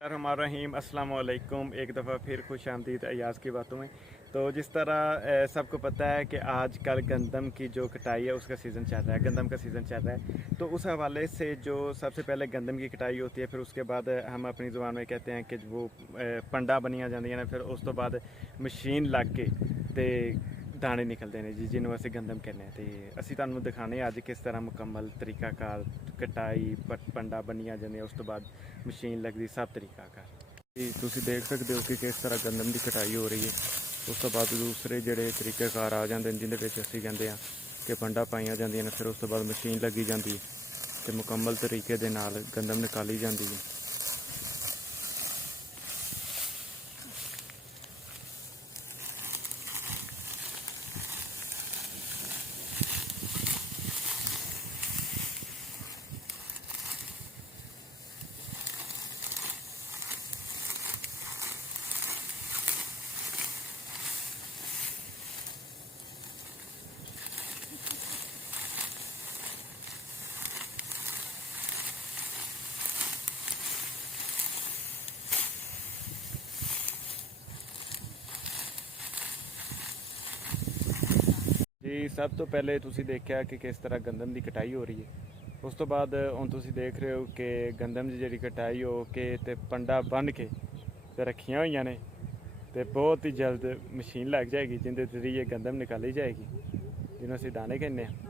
रहीम अस्सलाम वालेकुम। एक दफ़ा फिर खुश आमदीद अयाज़ की बातों में। तो जिस तरह सबको पता है कि आजकल गंदम की जो कटाई है उसका सीज़न चल रहा है, गंदम का सीज़न चल रहा है। तो उस हवाले से जो सबसे पहले गंदम की कटाई होती है, फिर उसके बाद हम अपनी ज़ुबान में कहते हैं कि वो पंडा बनिया जांदियां ने, फिर उस तो बाद मशीन लग के ते दाने निकलते हैं जी, जिन्होंने असं गंदम कहने हैं। तो असी तुहानू दिखाने अज किस तरह मुकम्मल तरीकाकार कटाई पंडा बनिया जांदियां, उस तो बाद मशीन लगती, सब तरीकाकार जी तुसी देख सकते हो कि किस तरह गंदम की कटाई हो रही है। उस तो बाद दूसरे जोड़े तरीकेकार आ जाते हैं जिन्हें असी कहते हैं कि पंडा पाइया जांदियां ने, फिर उस तो बाद मशीन लगी जाती है तो मुकम्मल तरीके दे नाल गंदम निकाली जाती है। जी सब तो पहले तुसी देखा कि किस तरह गंदम की कटाई हो रही है। उस तो बाद हुण तुसी देख रहे हो कि गंदम की जी कटाई हो के ते पंडा बन के ते रखियां हुई ने, तो बहुत ही जल्द मशीन लग जाएगी जिंदे जरिए गंदम निकाली जाएगी, जिन्होंने असी दाने कहने हैं।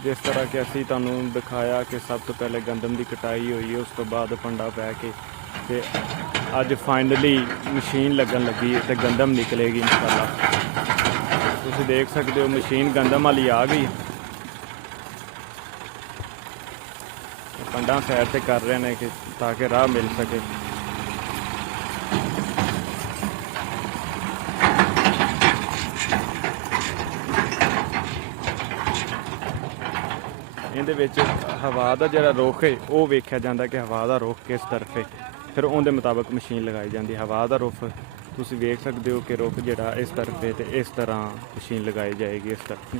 जिस तरह कि असी तुहानू दिखाया कि सब तो पहले गंदम की कटाई हुई है, उस तो बाद पंडा पै के ते अज फाइनली मशीन लगन लगी है तो गंदम निकलेगी इंशाल्लाह। तुसी देख सकते हो मशीन गंदम वाली आ गई। पंडा सैर से कर रहे हैं कि ताकि राह मिल सके। ਇਹਦੇ ਵਿੱਚ ਹਵਾ ਦਾ ਜਿਹੜਾ ਰੁਖ ਹੈ ਉਹ ਵੇਖਿਆ ਜਾਂਦਾ ਕਿ ਹਵਾ ਦਾ ਰੁਖ ਕਿਸ ਤਰਫ ਹੈ, ਫਿਰ ਉਹਦੇ ਮੁਤਾਬਕ ਮਸ਼ੀਨ ਲਗਾਈ ਜਾਂਦੀ। ਹਵਾ ਦਾ ਰੁਖ ਤੁਸੀਂ ਵੇਖ ਸਕਦੇ ਹੋ ਕਿ ਰੁਖ ਜਿਹੜਾ ਇਸ ਤਰਫ ਹੈ ਤੇ ਇਸ ਤਰ੍ਹਾਂ ਮਸ਼ੀਨ ਲਗਾਈ ਜਾਏਗੀ ਇਸ ਤਰਫ।